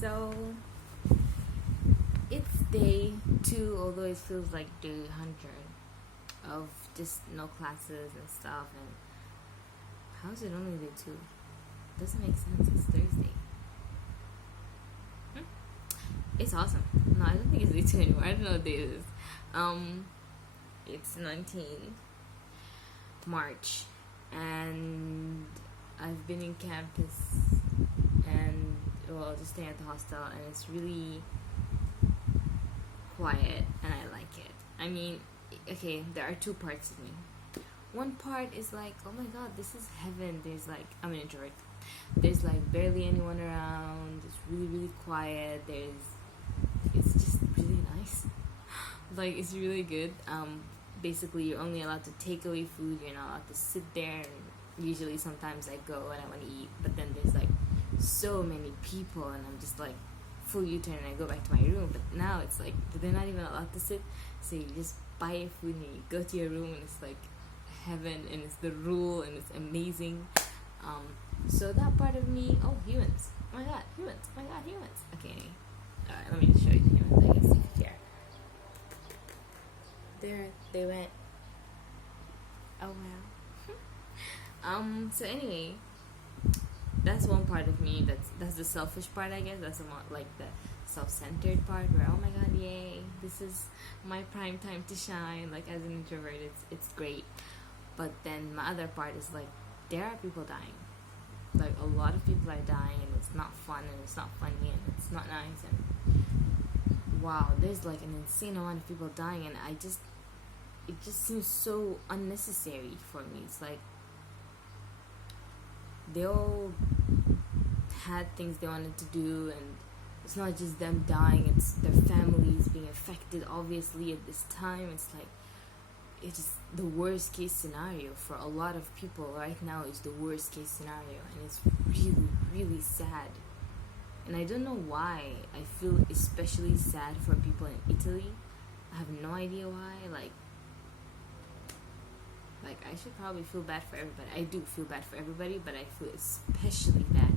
So it's day 2, although it feels like day 100 of just no classes and stuff. And how's it only day 2? Doesn't make sense. It's Thursday. It's awesome. No, I don't think it's day 2 anymore. I don't know what day it is. It's 19th March, and I've been in campus and just staying at the hostel, and it's really quiet, and I like it. I mean, okay, there are 2 parts of me. One part is like, oh my god, this is heaven. There's like, I'm an introvert. There's like barely anyone around. It's really, really quiet. It's just really nice. Like, it's really good. Basically, you're only allowed to take away food. You're not allowed to sit there. And usually, sometimes I go and I want to eat, but then there's like so many people, and I'm just like full U-turn, and I go back to my room. But now it's like they're not even allowed to sit, so you just buy your food and you go to your room, and it's like heaven, and it's the rule, and it's amazing. So that part of me, humans. Oh my god, humans. Oh my god, humans. Okay. Alright, let me just show you the humans. I guess you can hear. There they went. Oh wow. So anyway, that's one part of me. That's the selfish part, I guess. That's like the self-centered part where, oh my god, yay, this is my prime time to shine. Like, as an introvert, it's great. But then my other part is like, there are people dying. Like, a lot of people are dying, and it's not fun, and it's not funny, and it's not nice, and wow, there's like an insane amount of people dying, and it just seems so unnecessary for me. It's like they all had things they wanted to do, and it's not just them dying, it's their families being affected, obviously, at this time. It's like, it's just the worst case scenario for a lot of people right now. Is the worst case scenario, and it's really, really sad. And I don't know why I feel especially sad for people in Italy. I have no idea why. Like I should probably feel bad for everybody. I do feel bad for everybody, but I feel especially bad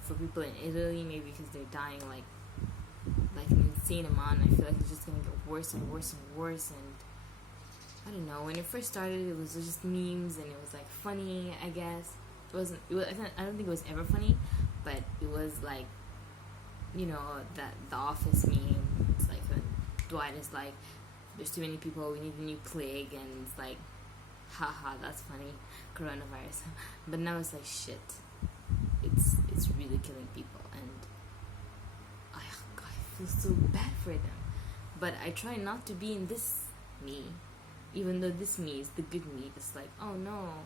for people in Italy, maybe because they're dying like an insane amount. I feel like it's just gonna get worse and worse and worse. And I don't know. When it first started, it was just memes, and it was like funny, I guess. It wasn't. I don't think it was ever funny, but it was like, that The Office meme. It's like when Dwight is like, "There's too many people. We need a new plague," and it's like, haha, that's funny, coronavirus. But now it's like, shit, it's really killing people, and I feel so bad for them. But I try not to be in this me, even though this me is the good me. It's like, oh no,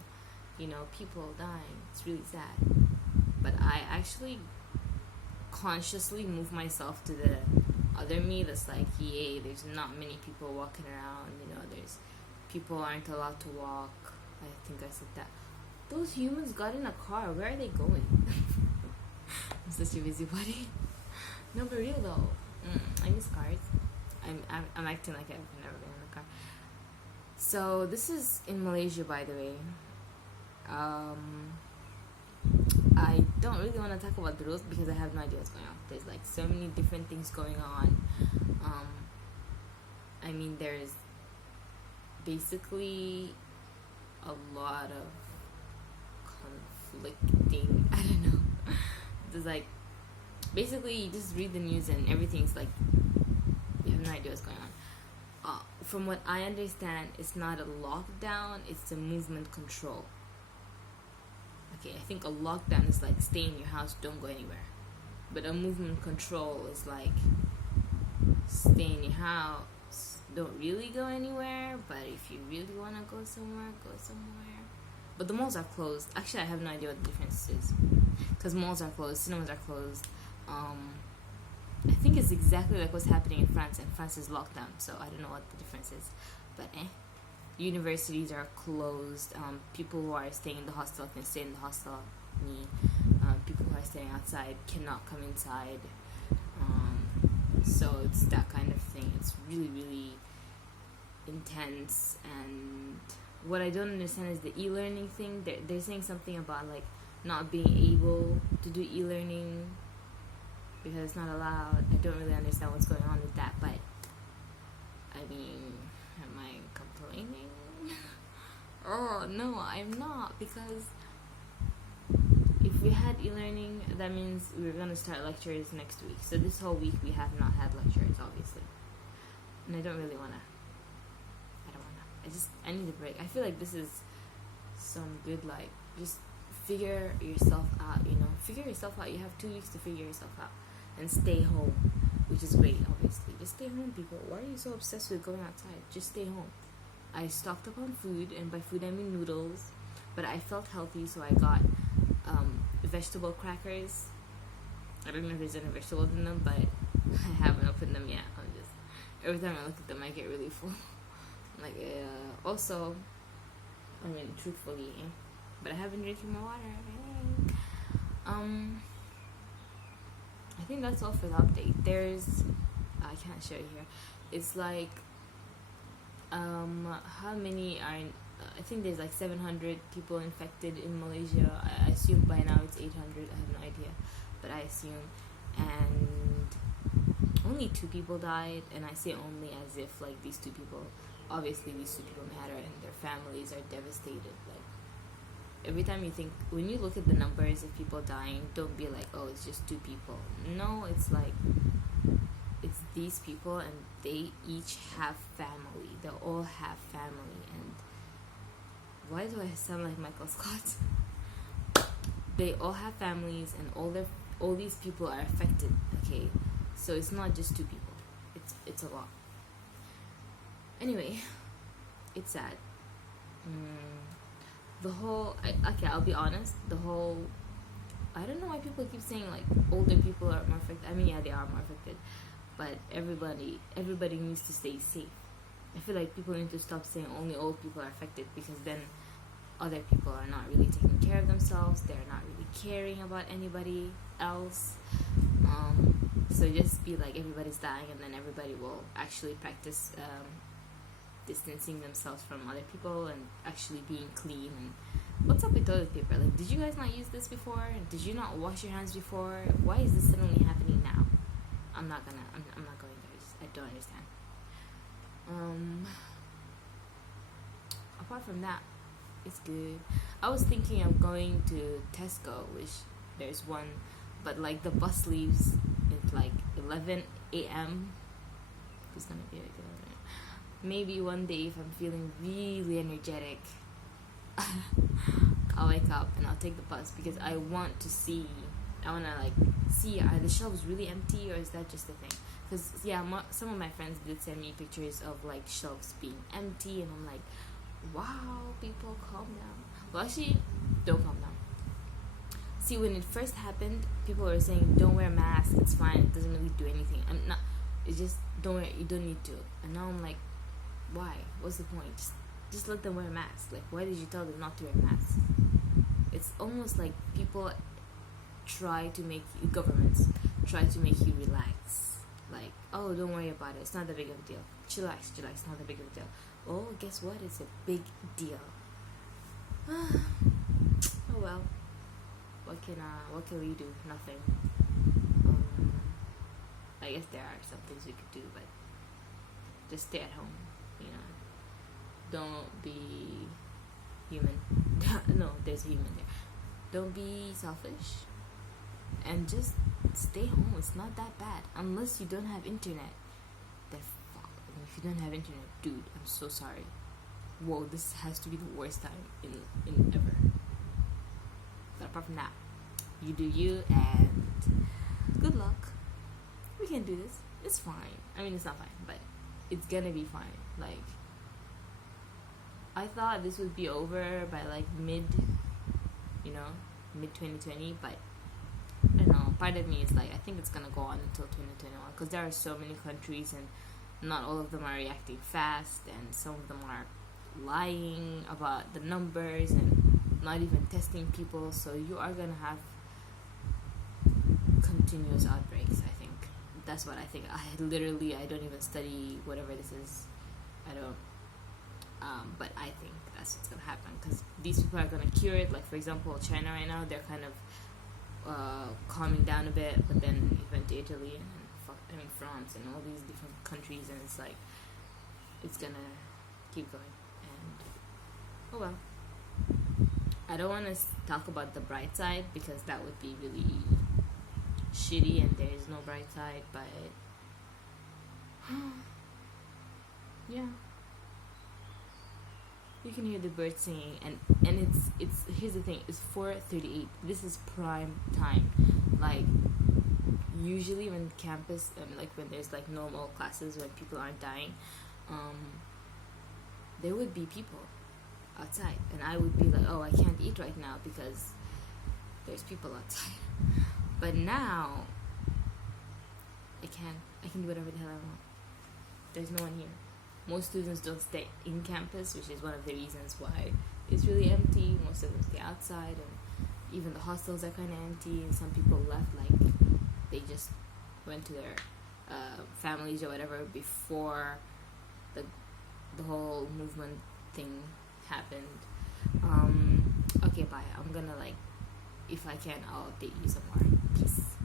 people dying, it's really sad. But I actually consciously move myself to the other me that's like, yay, there's not many people walking around, there's people aren't allowed to walk. I think I said that. Those humans got in a car. Where are they going? I'm such a busybody. No, but real though. I miss cars. I'm acting like I've never been in a car. So this is in Malaysia, by the way. I don't really want to talk about the rules because I have no idea what's going on. There's like so many different things going on. I mean, there's basically a lot of conflicting, I don't know. There's like, basically you just read the news and everything's like, you have no idea what's going on. From what I understand, it's not a lockdown, it's a movement control. Okay, I think a lockdown is like, stay in your house, don't go anywhere. But a movement control is like, stay in your house, don't really go anywhere, but if you really want to go somewhere, go somewhere. But the malls are closed. Actually, I have no idea what the difference is, because malls are closed, cinemas are closed. I think it's exactly like what's happening in France, and France is locked down, so I don't know what the difference is. But universities are closed. People who are staying in the hostel can stay in the hostel. People who are staying outside cannot come inside. So it's that kind of thing. It's really, really intense. And what I don't understand is the e-learning thing. They're saying something about like not being able to do e-learning because it's not allowed. I don't really understand what's going on with that, but I mean, am I complaining? Oh no, I'm not, because if we had e-learning, that means we were gonna start lectures next week. So this whole week we have not had lectures, obviously, and I don't really wanna. I need a break. I feel like this is some good, like, just figure yourself out, figure yourself out. You have 2 weeks to figure yourself out and stay home, which is great, obviously. Just stay home, people. Why are you so obsessed with going outside? Just stay home. I stocked up on food, and by food I mean noodles, but I felt healthy, so I got vegetable crackers. I don't know if there's any vegetables in them, but I haven't opened them yet. Every time I look at them, I get really full. Like, also, I mean, truthfully, but I have been drinking more water. I think that's all for the update. I can't show you here. It's like, how many are I think there's like 700 people infected in Malaysia. I assume by now it's 800. I have no idea, but I assume. And only 2 people died, and I say only as if, like, these 2 people, obviously these 2 people matter, and their families are devastated. Like, every time when you look at the numbers of people dying, don't be like, oh, it's just 2 people. No, it's like, it's these people, and they each have family. They all have family. And why do I sound like Michael Scott? They all have families, and all these people are affected. Okay, so it's not just 2 people. It's a lot. Anyway, it's sad. I'll be honest. I don't know why people keep saying, like, older people are more affected. I mean, yeah, they are more affected, but everybody needs to stay safe. I feel like people need to stop saying only old people are affected, because then other people are not really taking care of themselves. They're not really caring about anybody else. So just be like, everybody's dying, and then everybody will actually practice distancing themselves from other people and actually being clean. And what's up with toilet paper? Like, did you guys not use this before? Did you not wash your hands before? Why is this suddenly happening now? I'm not going there. I don't understand. Apart from that, it's good. I was thinking of going to Tesco, which there's one, but like the bus leaves at like 11 a.m. It's gonna be like 11. Maybe one day, if I'm feeling really energetic, I'll wake up and I'll take the bus, because I want to see, are the shelves really empty, or is that just a thing? Because, yeah, some of my friends did send me pictures of, like, shelves being empty, and I'm like, wow, people, calm down. Well, actually, don't calm down. See, when it first happened, people were saying, don't wear masks, it's fine, it doesn't really do anything. It's just, you don't need to. And now I'm like, why? What's the point? Just let them wear masks. Like, why did you tell them not to wear masks? It's almost like governments try to make you relax. Like, oh, don't worry about it. It's not that big of a deal. Chillax. It's not that big of a deal. Oh, guess what? It's a big deal. Oh well. What can we do? Nothing. I guess there are some things we could do, but just stay at home. Don't be human. No, there's a human there. Don't be selfish, and just stay home. It's not that bad, unless you don't have internet. Then fuck. If you don't have internet, dude, I'm so sorry. Whoa, this has to be the worst time in ever. But apart from that, you do you, and good luck. We can do this. It's fine. I mean, it's not fine, but it's gonna be fine. Like, I thought this would be over by like mid 2020, but I don't know. Part of me is like, I think it's gonna go on until 2021, because there are so many countries, and not all of them are reacting fast, and some of them are lying about the numbers and not even testing people. So you are gonna have continuous outbreaks. I think that's what I think. I don't even study whatever this is. I don't. But I think that's what's gonna happen, because these people are gonna cure it. Like, for example, China right now, they're kind of calming down a bit, but then he went to Italy and France and all these different countries, and it's like it's gonna keep going. And oh well, I don't want to talk about the bright side because that would be really shitty, and there is no bright side. But yeah, you can hear the birds singing, and it's here's the thing, it's 4:38. This is prime time. Like usually when campus like when there's like normal classes when people aren't dying, there would be people outside, and I would be like, oh, I can't eat right now because there's people outside. But now I can do whatever the hell I want. There's no one here. Most students don't stay in campus, which is one of the reasons why it's really empty. Most of them stay outside, and even the hostels are kind of empty, and some people left, like they just went to their families or whatever before the whole movement thing happened. Okay, bye. I'm gonna, like, if I can, I'll update you some more. Peace.